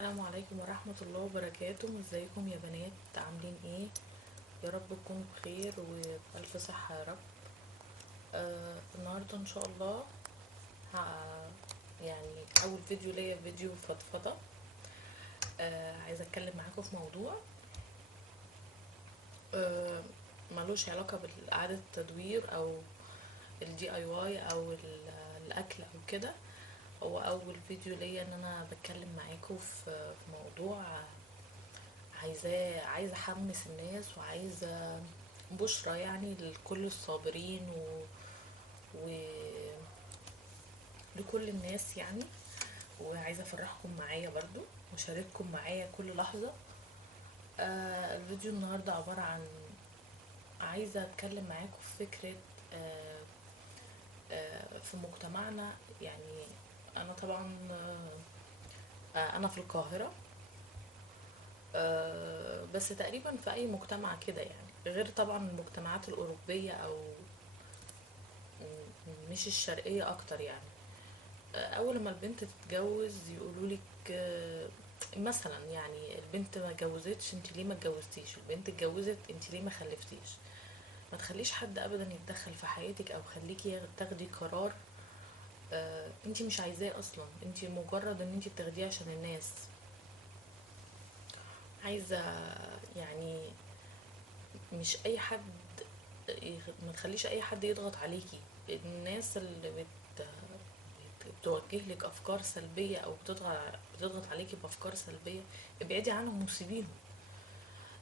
السلام عليكم ورحمة الله وبركاته. ازيكم يا بنات؟ عاملين ايه؟ يا رب تكونوا بخير وبألف صحة يا رب. النهاردة ان شاء الله ه... يعني اول فيديو ليا فيديو فضفضة. عايزة اتكلم معاكم في موضوع آه ملوش علاقة بالإعادة التدوير او الدي اي واي او الاكل او كده. هو اول فيديو ليا ان انا بتكلم معاكم في موضوع عايزة احمس الناس، وعايزة بشرى يعني لكل الصابرين ولكل الناس يعني. وعايزة افرحكم معايا برضو واشارككم معايا كل لحظة. الفيديو النهاردة عبارة عن عايزة اتكلم معاكم في فكرة آه في مجتمعنا يعني. انا طبعا انا في القاهرة. بس تقريبا في اي مجتمع كده يعني، غير طبعا المجتمعات الاوروبية او مش الشرقية اكتر يعني. اول ما البنت تتجوز يقولولك مثلا يعني البنت ما اتجوزتش انت ليه ما اتجوزتيش، البنت اتجوزت انت ليه ما خلفتيش. ما تخليش حد ابدا يتدخل في حياتك او خليكي تاخدي قرار انت مش عايزاه اصلا، انت مجرد ان انت بتاخديه عشان الناس عايزه يعني. مش اي حد ما تخليش اي حد يضغط عليكي. الناس اللي بتوجه لك افكار سلبيه او بتضغط عليكي بافكار سلبيه، ابعدي عنهم وسيبيهم.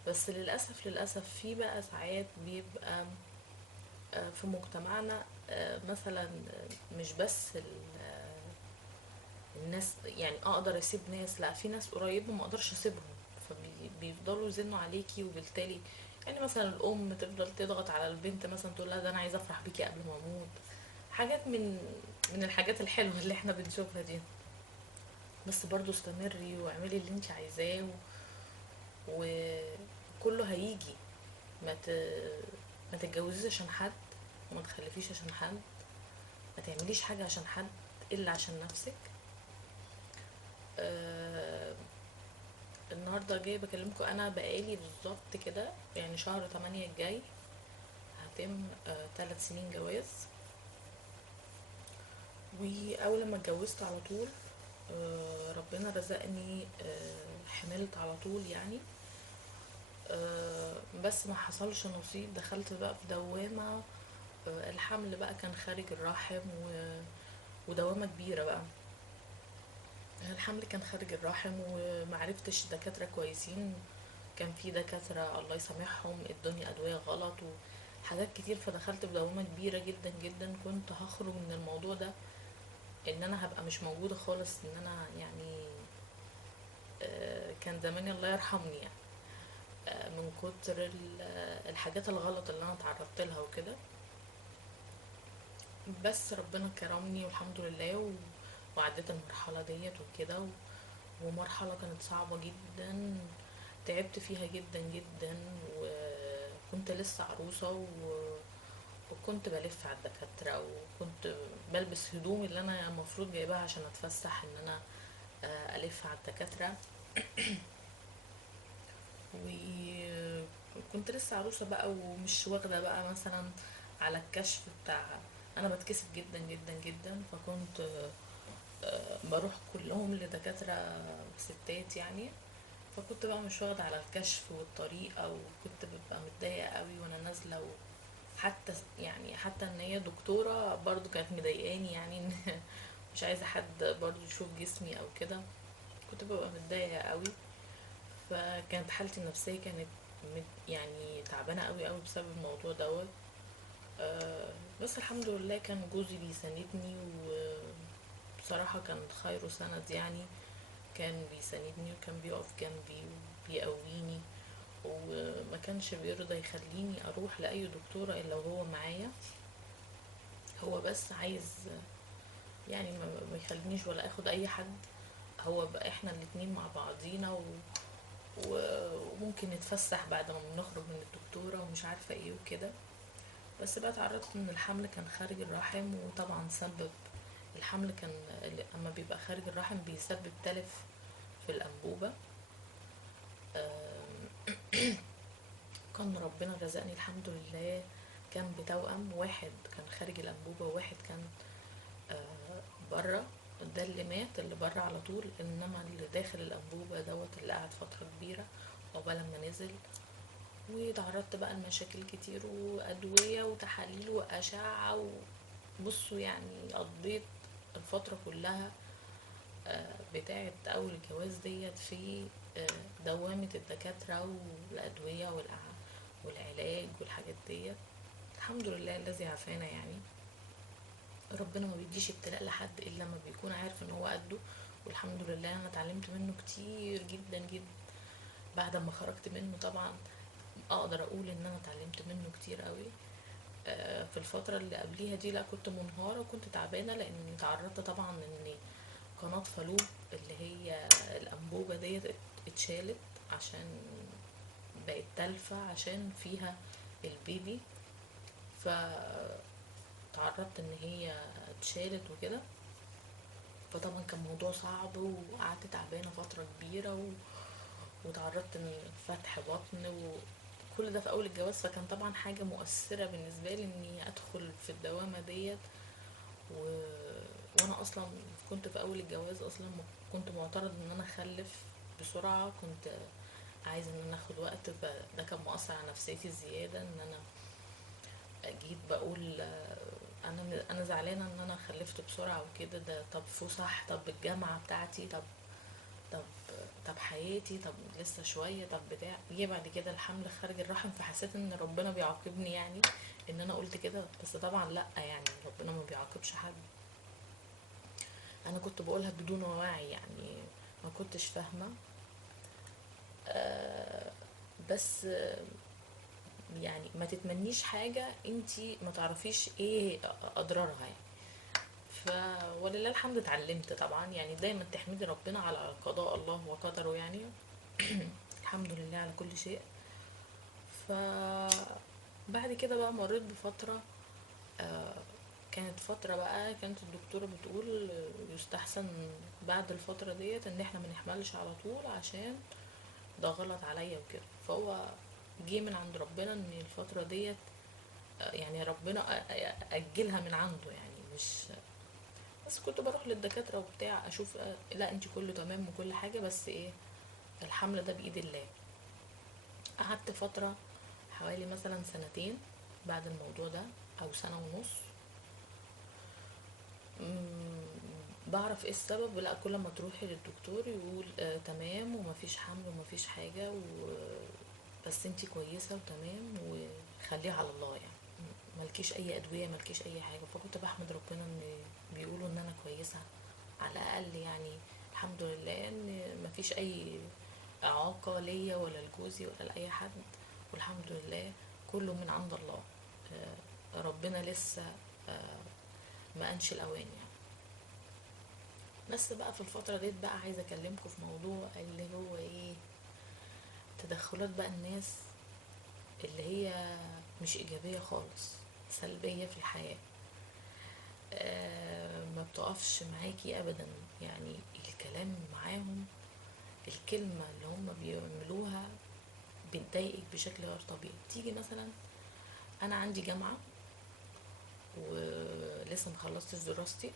بس للاسف في بقى ساعات بيبقى في مجتمعنا مثلا مش بس الناس يعني اقدر اسيب ناس، لا في ناس قريبه ما اقدرش اسيبهم، فبيفضلوا يزنوا عليكي. وبالتالي يعني مثلا الام تفضل تضغط على البنت، مثلا تقول لها ده انا عايزه افرح بيكي قبل ما اموت. حاجات من الحاجات الحلوه اللي احنا بنشوفها دي. بس برضو استمري واعملي اللي انت عايزاه وكله هيجي. ما ت... ما تتجوزيش عشان حد، وما تخلفيش عشان حد، ما تعمليش حاجة عشان حد إلا عشان نفسك. آه... النهاردة جاي بكلمكم أنا بقالي بالظبط كده يعني شهر 8 الجاي هتم 3 سنين جواز. وأول ما اتجوزت على طول ربنا رزقني حملت على طول يعني. بس ما حصلش نصيب، دخلت بقى في دوامة. الحمل بقى كان خارج الرحم ودوامة كبيرة بقى. الحمل كان خارج الرحم ومعرفتش دكاترة كويسين. كان في دكاترة الله يسامحهم ادوني ادوية غلط وحاجات كتير، فدخلت في دوامة كبيرة جدا جدا. كنت هخرج من الموضوع ده ان انا هبقى مش موجودة خالص، ان انا يعني كان زماني الله يرحمني يعني. من كتر الحاجات الغلط اللي انا اتعرضت لها وكده. بس ربنا كرمني والحمد لله وعديت المرحلة ديت وكده ومرحلة كانت صعبة جدا، تعبت فيها جدا جدا. وكنت لسه عروسة وكنت بلف على الدكاترة، وكنت بلبس هدومي اللي انا المفروض جايباها عشان اتفسح ان انا الف على الدكاترة. وكنت لسه عروسة بقى ومش واخدة بقى مثلا على الكشف بتاع. انا بتكسف جدا جدا جدا، فكنت بروح كلهم لدكاترة ستات يعني. فكنت بقى مش واخدة على الكشف والطريقة، وكنت ببقى متضايقة قوي وانا نازلة حتى يعني حتى ان هي دكتورة برضو كانت مضايقاني يعني ان مش عايزة حد برضو يشوف جسمي او كده. كنت ببقى متضايقة قوي. فكانت حالتي النفسية كانت يعني تعبانة قوي قوي بسبب الموضوع دوت. بس الحمد لله كان جوزي بيساندني، وبصراحة كان خير سند يعني. كان بيساندني وكان بيقف جنبي وبيقويني، وما كانش بيرضى يخليني اروح لاي دكتورة الا وهو معايا. هو بس عايز يعني ما يخلينيش ولا اخد اي حد. هو بقى احنا الاتنين مع بعضينا وممكن نتفسح بعد ما بنخرج من الدكتورة ومش عارفة ايه وكده. بس بقى اتعرضت ان الحمل كان خارج الرحم، وطبعا سبب الحمل كان اما بيبقى خارج الرحم بيسبب تلف في الانبوبة. آم، كان ربنا رزقني الحمد لله، كان بتوأم، واحد كان خارج الانبوبة وواحد كان بره. ده اللي مات اللي بره على طول، انما اللي داخل الانبوبة دوت اللي قعد فترة كبيرة عقبال ما نزل. وتعرضت بقى لمشاكل كتير وأدوية وتحاليل وأشعة بصوا يعني قضيت الفترة كلها بتاعة أول الجواز ديت في دوامة الدكاترة والأدوية والعلاج والحاجات ديت. الحمد لله الذي عافانا يعني. ربنا ما بيديش ابتلاء لحد إلا لما بيكون عارف ان هو قده. والحمد لله انا اتعلمت منه كتير جدا جدا. بعد ما خرجت منه طبعا اقدر اقول ان انا اتعلمت منه كتير قوي. في الفترة اللي قبليها دي لا كنت منهارة وكنت تعبانة لاني تعرضت طبعا ان قناة فالوب اللي هي الانبوبة ديت اتشالت عشان بقت تلفة عشان فيها البيبي. فتعرضت ان هي اتشالت وكده. فطبعا كان موضوع صعب وقعدت تعبانة فترة كبيرة وتعرضت لفتح بطن وكل ده في اول الجواز. فكان طبعا حاجة مؤثرة بالنسبة لي اني ادخل في الدوامة ديت و... وانا اصلا كنت في اول الجواز اصلا كنت معترض ان انا اخلف بسرعة. كنت عايزة ان انا اخد وقت ده كان مؤثر على نفسيتي زيادة ان انا جيت بقول انا زعلانة ان انا خلفت بسرعة وكده. ده طب فسح، طب الجامعة بتاعتي، طب طب حياتي، طب لسه شوية، طب بتاع. جه بعد كده الحمل خارج الرحم فحسيت ان ربنا بيعاقبني يعني ان انا قلت كده. بس طبعا لا يعني ربنا ما بيعاقبش حد. انا كنت بقولها بدون وعي يعني ما كنتش فاهمة. آه بس يعني ما تتمنيش حاجة انتي ما تعرفيش ايه اضرارها يعني. ف ولله الحمد اتعلمت طبعا يعني دايما تحمدي ربنا على قضاء الله وقدره يعني. الحمد لله على كل شيء. ف بعد كده بقى مريت بفترة. آه، كانت فترة بقى كانت الدكتورة بتقول يستحسن بعد الفترة ديت ان احنا منحملش على طول عشان ده غلط عليا وكده. فهو جه من عند ربنا ان الفترة ديت يعني ربنا اجلها من عنده يعني مش. بس كنت بروح للدكاترة وبتاع اشوف لا انت كله تمام وكل حاجة بس ايه الحمل ده بايد الله. قعدت فترة حوالي مثلا سنتين بعد الموضوع ده او سنة ونص. بعرف ايه السبب. لا كل ما تروحي للدكتور يقول تمام ومفيش حمل ومفيش حاجة بس انتي كويسة وتمام وخليها على الله يعني. ملكيش اي ادوية ملكيش اي حاجة. فكنت بحمد ربنا ان بيقولوا ان انا كويسة على الاقل يعني. الحمد لله ان مفيش اي اعاقة ليا ولا لجوزي ولا لاي حد. والحمد لله كله من عند الله. ربنا لسه ما انشي الاوان يعني. بس بقى في الفترة ديت بقى عايزة اكلمكم في موضوع اللي هو ايه تدخلات بقى الناس اللي هي مش ايجابية خالص، سلبية في الحياة. ما بتقفش معاكي ابدا يعني. الكلام معاهم الكلمة اللي هم بيعملوها بتضايقك بشكل غير طبيعي. تيجي مثلا انا عندي جامعة ولسه مخلصتش دراستي.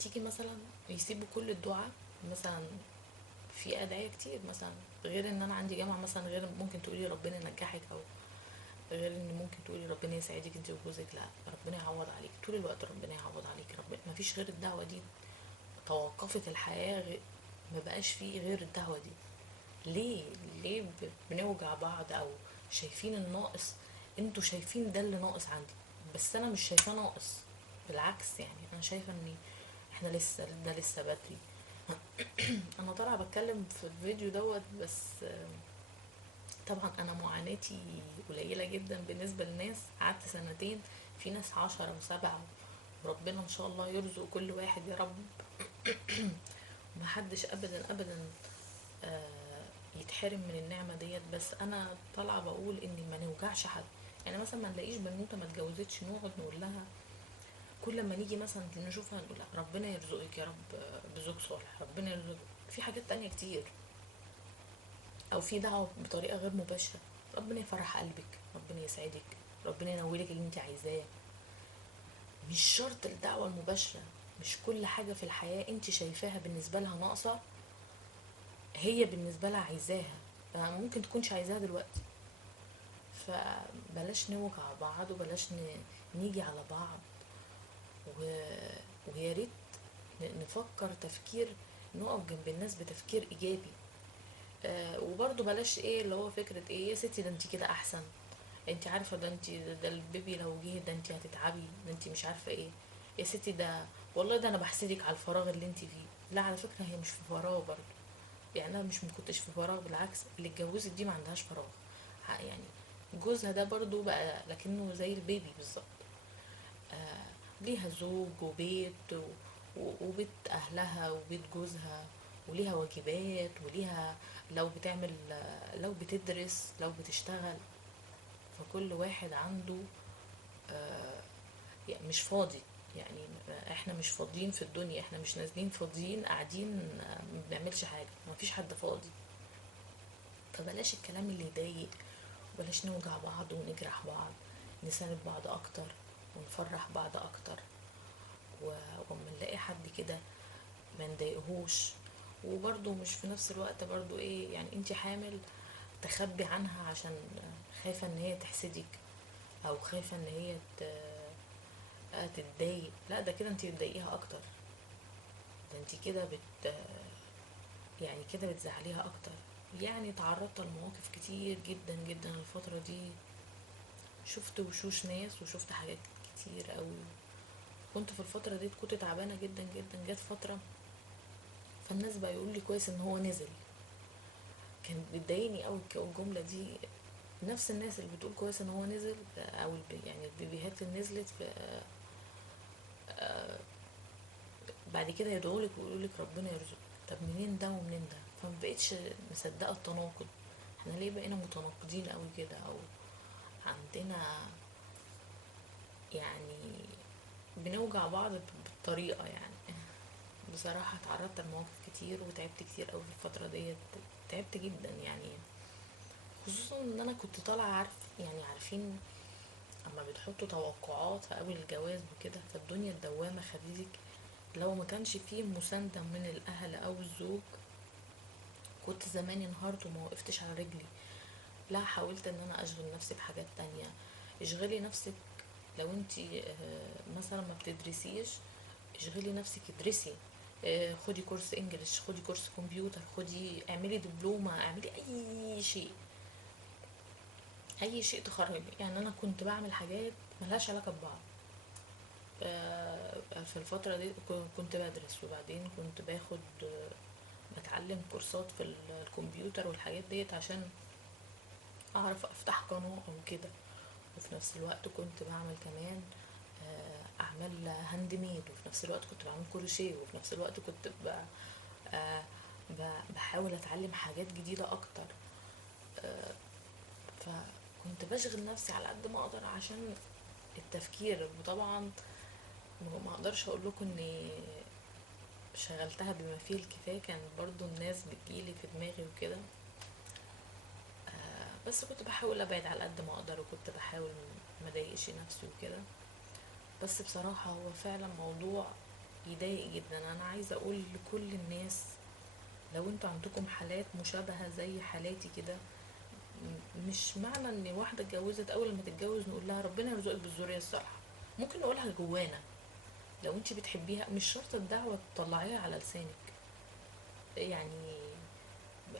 تيجي مثلا يسيبوا كل الدعاء مثلا في ادعية كتير مثلا غير ان انا عندي جامعة مثلا غير ممكن تقولي ربنا ينجحك او غير ان ممكن تقولي ربنا يسعدك انت وجوزك. لا ربنا يعوض عليك طول الوقت ربنا يعوض عليك ربنا مفيش غير الدعوة دي. توقفت الحياة ما بقاش فيه غير الدعوة دي. ليه ليه بنوجع بعض او شايفين الناقص. انتوا شايفين ده اللي ناقص عندي بس انا مش شايفاه ناقص. بالعكس يعني انا شايفه ان احنا لسه ده لسه بدري. انا طالعه بتكلم في الفيديو دوت بس طبعا انا معاناتي قليله جدا بالنسبه للناس. قعدت سنتين في ناس 10 و7 وربنا ان شاء الله يرزق كل واحد يا رب. محدش ابدا ابدا يتحرم من النعمه ديت. بس انا طالعه بقول ان ما نوجعش حد. يعني مثلا ما نلاقيش بنوته ما اتجوزتش نقعد نقول لها كل ما نيجي مثلا نشوفها نقول لها ربنا يرزقك يا رب بزوج صالح ربنا يرزقك. في حاجات تانية كتير، او في دعوة بطريقة غير مباشرة. ربنا يفرح قلبك، ربنا يسعدك، ربنا ينولك اللي انت عايزاه. مش شرط الدعوة المباشرة. مش كل حاجة في الحياة انت شايفاها بالنسبة لها ناقصة هي بالنسبة لها عايزاها. ممكن تكونش عايزاها دلوقتي. فبلاش نوجع بعض، وبلاش نيجي على بعض. و... ويا ريت نفكر تفكير، نقف جنب الناس بتفكير ايجابي. وبرضو بلاش ايه اللي هو فكرة ايه، يا ستي ده انت كده احسن، انت عارفة ده انت ده البيبي لو جه ده انت هتتعبي، ده انت مش عارفة ايه. يا ستي ده والله ده انا بحسدك على الفراغ اللي انت فيه. لا، على فكرة هي مش في فراغ برضو. يعني انا مش مكنتش في فراغ، بالعكس اللي اتجوزت دي ما عندهاش فراغ. يعني جوزها ده برضو بقى لكنه زي البيبي بالظبط. آه ليها زوج وبيت وبيت اهلها وبيت جوزها، وليها واجبات، وليها لو بتعمل، لو بتدرس، لو بتشتغل. فكل واحد عنده آه يعني مش فاضي. يعني احنا مش فاضيين في الدنيا، احنا مش نازلين فاضيين قاعدين ما بنعملش حاجة، ما فيش حد فاضي. فبلاش الكلام اللي يضايق، وبلاش نوجع بعض ونجرح بعض. نساند بعض اكتر، ونفرح بعض اكتر. وما نلاقي حد كده ما نضايقهوش. وبرضه مش في نفس الوقت برضه ايه يعني انت حامل تخبي عنها عشان خايفة ان هي تحسدك، او خايفة ان هي تتضايق. لا، ده كده انت بتضايقيها اكتر. ده انت كده يعني كده بتزعليها اكتر. يعني تعرضت لمواقف كتير جدا جدا الفترة دي. شفت وشوش ناس، وشفت حاجات كتير قوي. كنت في الفترة دي كنت تعبانة جدا جدا. جت فترة فالناس بقى يقول لي كويس ان هو نزل. كان بتضايقني قوي الجملة دي. نفس الناس اللي بتقول كويس ان هو نزل، او يعني البيبيهات اللي نزلت بعد كده يدعولك ويقولولك ربنا يرزقك. طب منين ده ومنين ده؟ فما بقتش مصدقة التناقض. احنا ليه بقينا متناقضين قوي كده، او عندنا يعني بنوجع بعض بالطريقة يعني. بصراحة اتعرضت لمواقف كتير وتعبت كتير قوي في الفترة ديت. تعبت جدا يعني. خصوصا ان انا كنت طالعة يعني عارفين اما بتحطوا توقعات في اول الجواز وكده، فالدنيا الدوامة خدتك. لو ما كانش فيه مساندة من الاهل او الزوج كنت زماني انهارت وما وقفتش على رجلي. لا، حاولت ان انا اشغل نفسي بحاجات تانية. اشغلي نفسك. لو انتي مثلا ما بتدرسيش، اشغلي نفسك ادرسي. خدي كورس انجليش، خدي كورس كمبيوتر، اعملي دبلومة، اعملي اي شيء. اي شيء تخرجي. يعني انا كنت بعمل حاجات ملهاش علاقة ببعض. في الفترة دي كنت بدرس، وبعدين كنت باخد بتعلم كورسات في الكمبيوتر والحاجات ديت عشان اعرف افتح قناة او كده. وفي نفس الوقت كنت بعمل كمان اعمال هاند ميد، وفي نفس الوقت كنت بعمل كروشيه، وفي نفس الوقت كنت آه، بحاول اتعلم حاجات جديدة اكتر. فكنت بشغل نفسي على قد ما اقدر عشان التفكير. وطبعا ما اقدرش اقول لكم اني شغلتها بما فيه الكفاية. كان برضو الناس بتجيلي في دماغي وكده. بس كنت بحاول ابعد على قد ما اقدر، وكنت بحاول ما اضايقش نفسي وكده. بس بصراحة هو فعلا موضوع يضايق جدا. انا عايزة اقول لكل الناس، لو انتوا عندكم حالات مشابهة زي حالاتي كده، مش معنى ان واحدة اتجوزت اول ما تتجوز نقول لها ربنا يرزقك بالذرية الصالحة. ممكن نقولها جوانا لو انت بتحبيها. مش شرط الدعوة تطلعيها على لسانك يعني.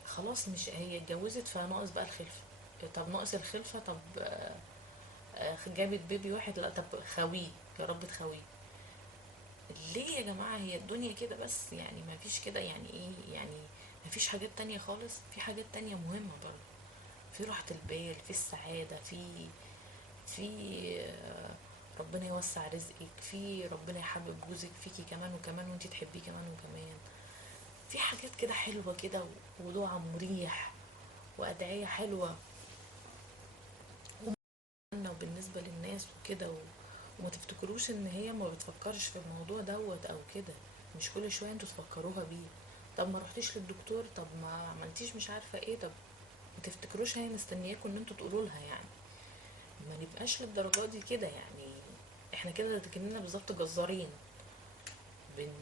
خلاص، مش هي اتجوزت فناقص بقى الخلفة. طب ناقص الخلفة، طب جابت بيبي واحد، لا طب خويه، يا رب تخويه. ليه يا جماعة؟ هي الدنيا كده بس يعني؟ ما فيش كده يعني ايه يعني؟ ما فيش حاجات تانية خالص؟ في حاجات تانية مهمة برضه. في راحة البال، في السعادة، في ربنا يوسع رزقك، في ربنا يحبب جوزك فيكي كمان وكمان، وانتي تحبيه كمان وكمان. في حاجات كده حلوة كده، ودعاء مريح، وأدعية حلوة وبالنسبة للناس وكده. وما تفتكروش ان هي ما بتفكرش في الموضوع دوت او كده. مش كل شوية انتوا تفكروها بيه. طب ما رحتيش للدكتور، طب ما عملتيش مش عارفه ايه، طب ما تفتكروش هي مستنياكوا ان انتوا تقولوا لها يعني؟ ما نبقاش للدرجه دي كده يعني. احنا كده كأننا بالظبط جزارين. بن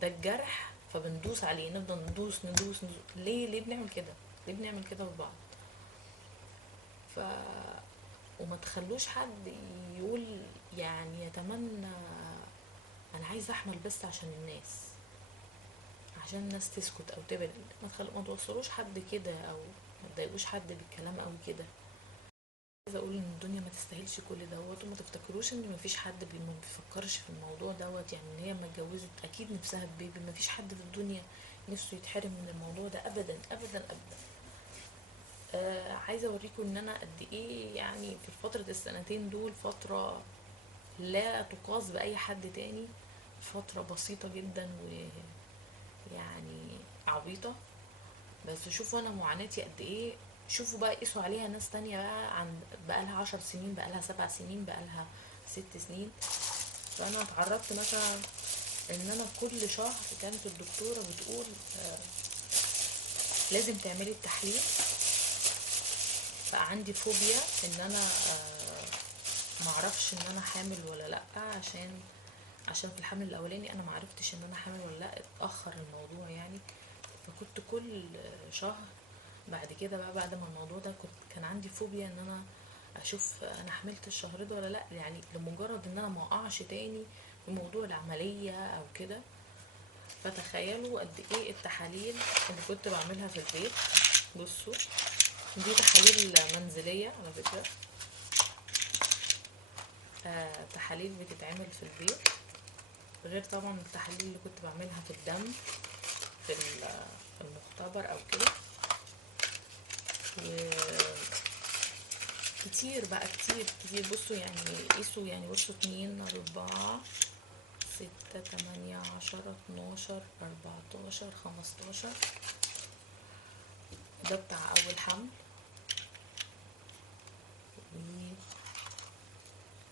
ده الجرح فبندوس عليه، نفضل ندوس ندوس ندوس. ليه بنعمل كده؟ ليه بنعمل كده في بعض؟ ف وما تخلوش حد يقول يعني يتمنى انا عايز احمل بس عشان الناس، عشان الناس تسكت او تبعد. ما توصلوش حد كده، او ما تضايقوش حد بالكلام او كده. عايزه اقول ان الدنيا ما تستاهلش كل دوت، وما تفتكروش ان ما فيش حد ما بيفكرش في الموضوع دوت. يعني ان هي ما اتجوزت اكيد نفسها في بيبي، ما فيش حد في الدنيا نفسه يتحرم من الموضوع ده ابدا ابدا ابدا. عايزه اوريكم ان انا قد ايه يعني في فتره السنتين دول فتره لا تقاس باي حد تاني. فتره بسيطه جدا ويعني عبيطه. بس شوفوا انا معاناتي قد ايه. شوفوا بقى قيسوا عليها ناس تانية بقى، عن بقالها 10 سنين، بقالها 7 سنين، بقالها 6 سنين. فانا اتعرضت مثلا ان انا كل شهر كانت الدكتورة بتقول آه لازم تعملي التحليل. بقى عندي فوبيا ان انا معرفش ان انا حامل ولا لا، عشان في الحمل الاولاني انا معرفتش ان انا حامل ولا لا، اتاخر الموضوع يعني. فكنت كل شهر بعد كده بقى، بعد ما الموضوع ده كان عندي فوبيا ان انا اشوف انا حملت الشهر ده ولا لا، يعني لمجرد ان انا ما اقعش تاني في موضوع العملية او كده. فتخيلوا قد ايه التحاليل اللي كنت بعملها في البيت. بصوا، دي تحاليل منزلية على فكرة. تحاليل بتتعمل في البيت، غير طبعا التحاليل اللي كنت بعملها في الدم في المختبر او كده. كتير بقى، كتير كتير. بصوا يعني قيسوا، يعني بصوا 2 4 6 8 10 12 14 15. ده بتاع اول حمل،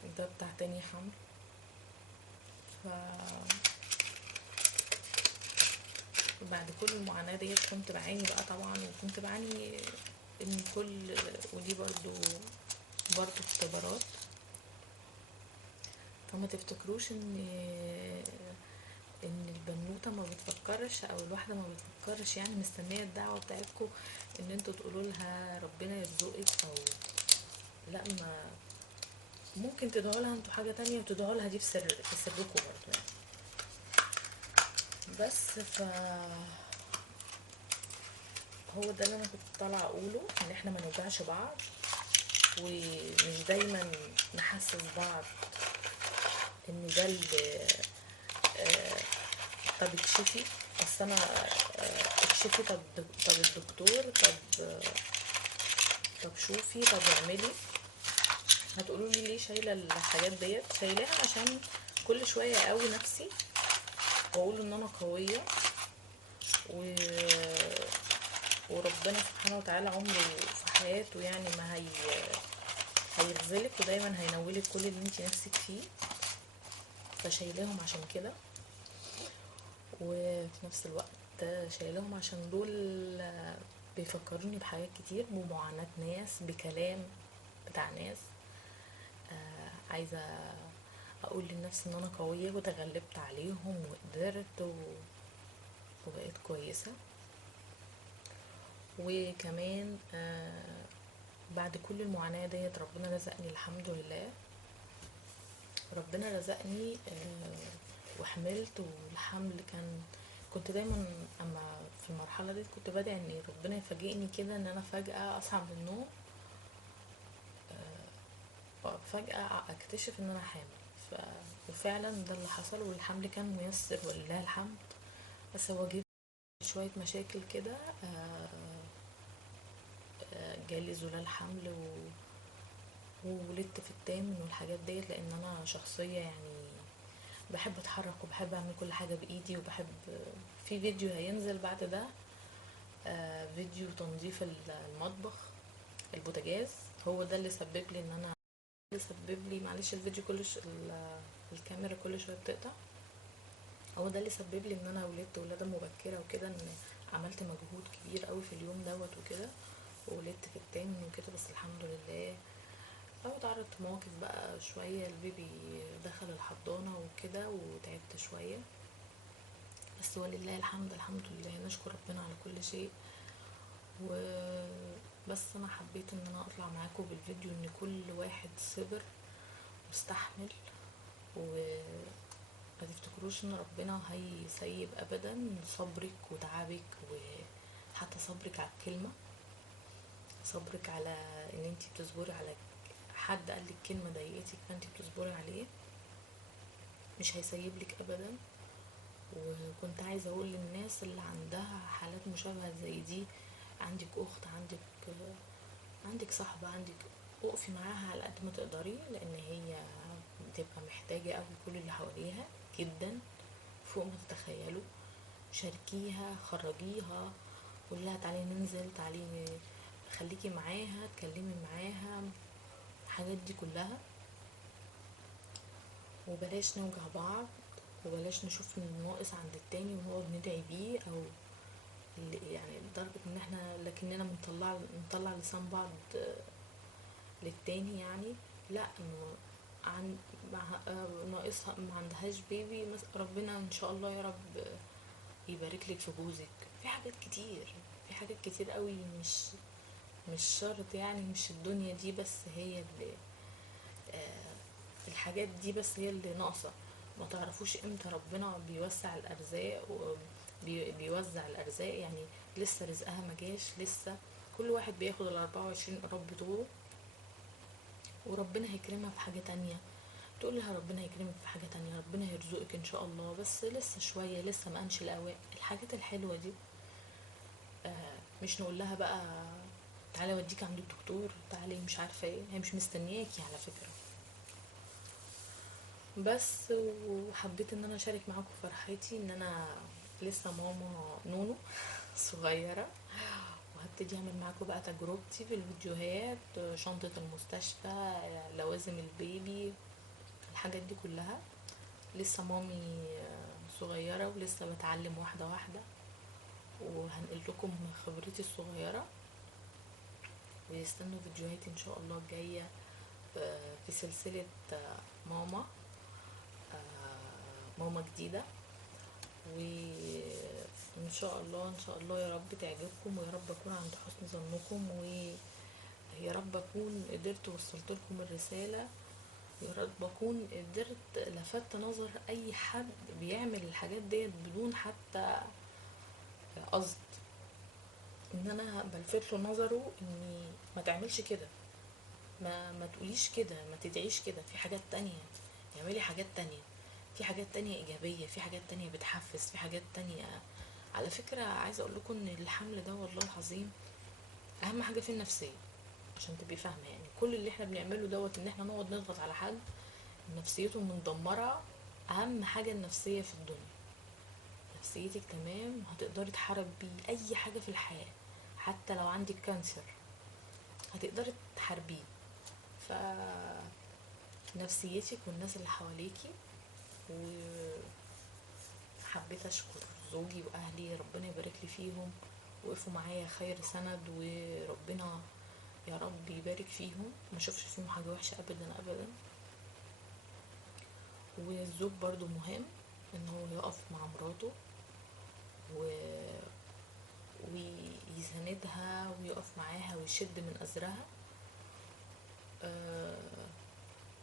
وده بتاع تاني حمل. ف بعد كل المعاناة ديت كنت بعاني بقى طبعا، وكنت بعاني ان كل، ودي برضو اختبارات. فما تفتكروش ان البنوته ما بتفكرش، او الواحده ما بتفكرش يعني مستنيه الدعوه بتاعتكم ان انتوا تقولوا لها ربنا يرزقك، او لا، ما ممكن تدعوا لها انتوا حاجه تانية، وتدعوا لها دي في سركم برضو يعني. بس هو ده اللي انا كنت طالعه اقوله، ان احنا ما نوجعش بعض، ومش دايما نحسس بعض ان ده اللي طب اكشفي، اصل انا اكشفي، طب الدكتور، طب شوفي، طب اعملي. هتقولوا لي ليه شايله الحاجات ديت؟ شايلاها عشان كل شويه اقوي نفسي واقول ان انا قويه، و... وربنا سبحانه وتعالى عمره في حياته يعني ما هيرزلك، ودايما هينولك كل اللي انت نفسك فيه. فشايلاهم عشان كده، وفي نفس الوقت شايلاهم عشان دول بيفكروني بحاجات كتير، بمعاناة ناس، بكلام بتاع ناس. عايزة اقول للنفس ان انا قوية وتغلبت عليهم وقدرت وبقيت كويسة. وكمان بعد كل المعاناة ديت ربنا رزقني الحمد لله. ربنا رزقني وحملت، والحمل كنت دايما اما في المرحلة دي كنت بدعي ان ربنا يفاجئني كده، ان انا فجأة اصحى من النوم فجأة اكتشف ان انا حامل. وفعلا ده اللي حصل، والحمل كان ميسر ولله الحمد. بس هو جه شوية مشاكل كده، جالي زلال حمل وولدت في الثامن والحاجات ديت، لان انا شخصية يعني بحب اتحرك وبحب اعمل كل حاجة بايدي، وبحب. في فيديو هينزل بعد ده، فيديو تنظيف المطبخ، البوتاجاز. هو ده اللي سبب لي ان انا، اللي سبب لي، معلش الفيديو الكاميرا كل شوية بتقطع. هو ده اللي سبب لي ان انا ولدت ولاده مبكره وكده، ان عملت مجهود كبير قوي في اليوم دوت وكده، وولدت في التامن وكده. بس الحمد لله، او اتعرضت مواقف بقى شويه، البيبي دخل الحضانه وكده وتعبت شويه، بس ولله الحمد، الحمد لله، نشكر ربنا على كل شيء. وبس انا حبيت ان انا اطلع معاكم بالفيديو ان كل واحد صبر واستحمل، وما تفتكروش ان ربنا هيسيب ابدا صبرك وتعبك، وحتى صبرك على الكلمة، صبرك على ان انتي بتصبري على حد قالك كلمة ضايقتك فانتي بتصبري عليه، مش هيسيبلك ابدا. وكنت عايزة اقول للناس اللي عندها حالات مشابهة زي دي، عندك اخت، عندك صاحبة، عندك، اقفي معاها على قد ما تقدري، لان هي بتبقى محتاجة قوي كل اللي حواليها جدا فوق ما تتخيلوا. شاركيها، خرجيها، قولها تعالي ننزل، تعالي خليكي معاها، اتكلمي معاها، الحاجات دي كلها. وبلاش نوجع بعض، وبلاش نشوف الناقص عند التاني ونقعد ندعي بيه، او يعني لدرجة ان احنا لكننا بنطلع لسان بعض للتاني يعني. لا، انه عن ناقصها، ما عندهاش بيبي ربنا ان شاء الله يا رب يبارك لك في جوزك. في حاجات كتير، في حاجات كتير قوي، مش شرط يعني، مش الدنيا دي بس هي اللي الحاجات دي بس هي اللي ناقصة. ما تعرفوش امتى ربنا بيوسع الارزاق وبيوزع الارزاق يعني. لسه رزقها ما جاش، لسه كل واحد بياخد ال24 قراب بتوعه، وربنا هيكرمها في حاجة تانية. تقول لها ربنا هيكرمك في حاجة تانية، ربنا هيرزقك ان شاء الله، بس لسه شوية، لسه ما قامش الاوان. الحاجات الحلوة دي مش نقول لها بقى تعالي اوديك عند الدكتور، تعالي مش عارفة ايه، هي مش مستنياكي على فكرة. بس وحبيت ان انا اشارك معاكم فرحتي ان انا لسه ماما نونو صغيرة، وهبتدي اعمل معاكم بقى تجربتي في الفيديوهات، شنطة المستشفى، لوازم البيبي، الحاجات دي كلها. لسه مامي صغيرة ولسه بتعلم واحدة واحدة، وهنقل لكم خبرتي الصغيرة، ويستنوا فيديوهاتي ان شاء الله الجاية في سلسلة ماما، ماما جديدة. وان شاء الله، ان شاء الله يا رب تعجبكم، ويا رب اكون عند حسن ظنكم، ويا رب اكون قدرت وصلت لكم الرسالة، يا رب اكون قدرت لفت نظر اي حد بيعمل الحاجات ديت بدون حتى قصد، ان انا بلفت له نظره اني ما تعملش كده، ما تقوليش كده، ما تدعيش كده، في حاجات تانية، اعملي حاجات تانية، في حاجات تانية ايجابية، في حاجات تانية بتحفز، في حاجات تانية. على فكرة عايزة اقول لكم ان الحمل ده والله العظيم اهم حاجة في النفسية، عشان تبقي فاهمة يعني. كل اللي احنا بنعمله دوت ان احنا نقعد نضغط على حد نفسيته مدمرة، اهم حاجة النفسية في الدنيا. نفسيتك تمام هتقدري تحاربي اي حاجة في الحياة، حتى لو عندك كانسر هتقدري تحاربيه. فنفسيتك والناس اللي حواليكي. وحبيت اشكر زوجي واهلي، ربنا يبارك لي فيهم، وقفوا معايا خير سند، وربنا يا رب يبارك فيهم، ما شوفش فيهم حاجة وحشة ابدا ابدا. والزوج برضو مهم ان هو يقف مع مراته و... ويساندها ويقف معاها ويشد من أزرها. أه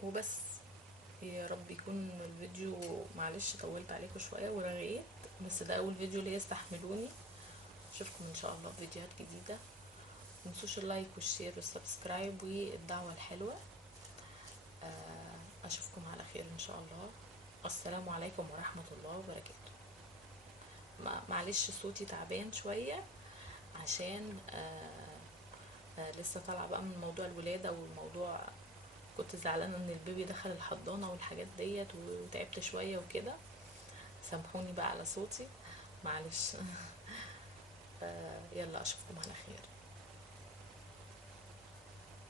وبس. يا رب يكون الفيديو، معلش طولت عليكم شوية ورغيت، بس ده أول فيديو ليا، استحملوني. أشوفكم إن شاء الله في فيديوهات جديدة، متنسوش اللايك والشير والسبسكرايب والدعوة الحلوة. أشوفكم على خير إن شاء الله. السلام عليكم ورحمة الله وبركاته. معلش صوتي تعبان شوية، عشان لسه طالعة بقى من موضوع الولادة، والموضوع كنت زعلانة ان البيبي دخل الحضانة والحاجات ديت، وتعبت شوية وكده، سامحوني بقى على صوتي، معلش. يلا اشوفكم على خير.